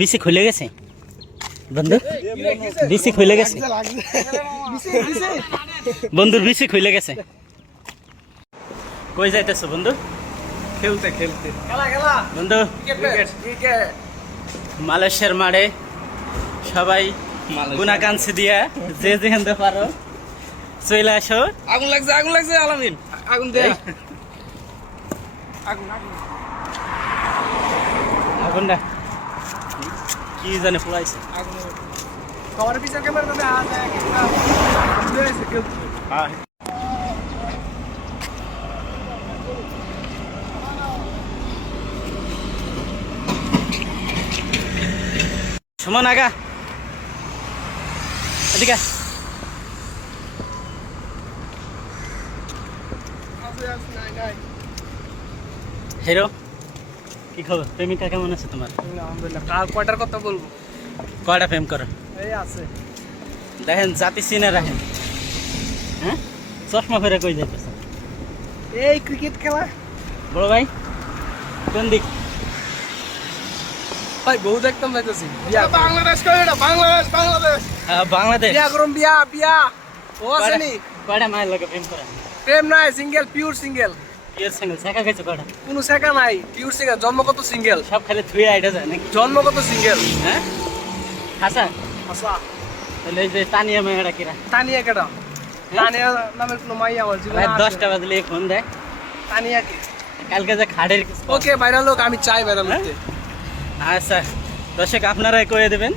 BC খুলে গেছে বন্ধু, বিসি খুলে গেছে বন্ধুর বিসি খুলে গেছে। কই যাইতেছো বন্ধু? খেলতে খেলতে বন্ধু মালয়েশিয়ার মাঠে সবাই গুনাকাঞ্চি দিয়া যে যেখানে পারো চলে আসো। আগুন লাগছে আলামিন, আগুন দে। আগুনটা কি জানে পড়াইছে। তোমার পিছনে ক্যামেরা তো আ যায় কিনা বুঝেছে কেউ। হ্যাঁ সুমন আগা এদিকে। হিরো কি খবর? প্রেমিকা কেমন আছে তোমার? আলহামদুলিল্লাহ। কাল কয়টার কথা বলবো? কয়টা প্রেম করো? এই আছে দেখেন জাতি চিনে রাখেন। হ্যাঁ চশমা ফেরে কই যাইতেছে? এই ক্রিকেট খেলা। বড় ভাই কোন দিক? ভাই বহু দেখতাম যাইতেছি। বাংলাদেশ কই? এটা বাংলাদেশ। বাংলাদেশ। বিয়া করুম, বিয়া ও আসেনি। কয়টা মায়ের লোকে প্রেম করে? প্রেম নাই, single, pure single. Pure single. শেখা গেছে কয়টা? কোনো শেখা নাই, পিওর সিঙ্গেল। জন্মগত সিঙ্গেল। সব খালি থুয়ে আইটা যায় নাকি? জন্মগত সিঙ্গেল। হ্যাঁ হাসা আচ্ছা তাহলে এই যে তানিয়া মেয়েরা কিরা? তানিয়া কেডা? তানিয়া নামের কোনো মাইয়া আমার জীবনে ভাই আছে? 10টা বাজলে ফোন দেয়। তানিয়া কি? কালকে যে খাড়ের ওকে ভাইরাল হোক, আমি চাই ভাইরাল হ্যাঁ? হতে। আচ্ছা দর্শক আপনারাই কয়ে দেবেন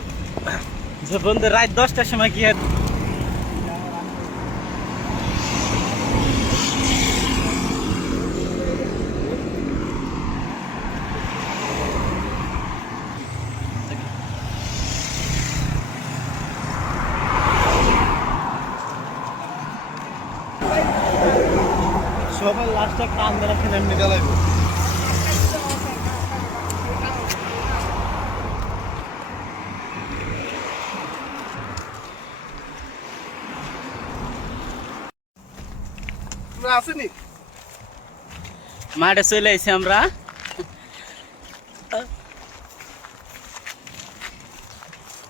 যে বন্ধু রাত 10টার সময় কি হয়। সবার লাস্টে কান ধরা খেলে এমনি গালাইব। তোমরা আসেনি? মাঠে চলে আইছি আমরা।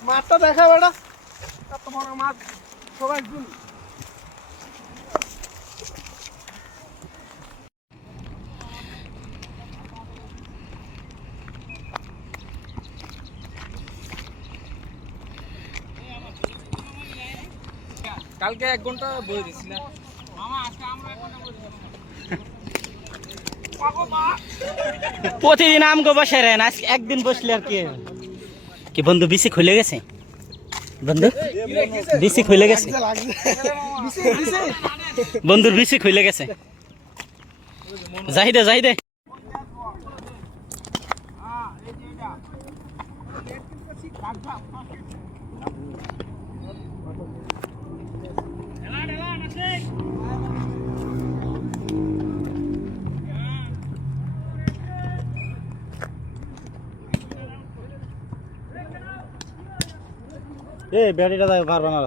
মাঠটা দেখা বেটা, কত বড় মাঠ, সবাই গুণ। কালকে 1 ঘন্টা বই দিছিলাম মামা, আজকে আমরা 1 ঘন্টা বই দিলাম। প্রতিদিন আমগো বসে রেন, আজকে একদিন বসলে আর কি কি বন্ধু বিসি খুলে গেছে বন্ধু, বিসি খুলে গেছে বন্ধুর বিসি খুলে গেছে। জাহিদে জাহিদে এ ব্যাটারিটা পারবা না।